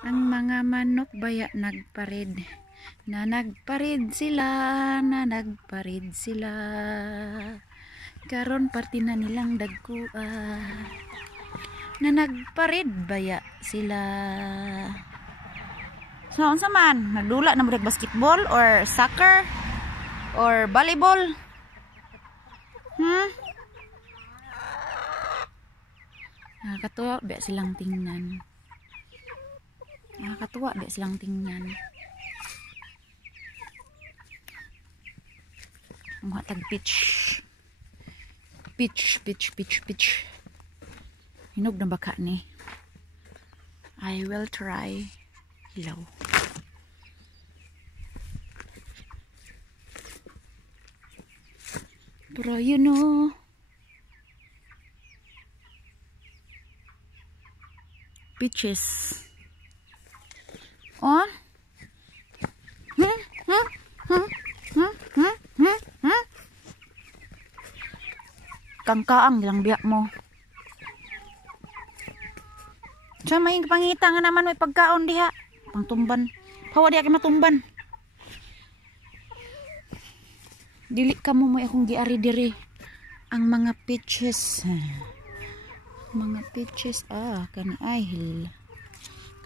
Ang mga manok baya nagparid. Nagparid sila. Karon parte na nilang dagkua. Nagparid baya sila. So, unsa man? Nagdula na mo basketball or soccer or volleyball? Nakakatuwa ba silang tingnan? Ang hatag pitch. Hinog na baka ni. I will try. Hilaw. Pero you know, pitches. On? Kangkaang lang biyak mo. Siya may pangita nga naman may pagkaon diha. Pangtumban. Hawa diha kay matumban. Dili ka mo may akong giari diri. Ang mga pitches. Kani ay hil.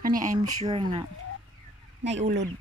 Kani I'm sure nga. Nay ulod.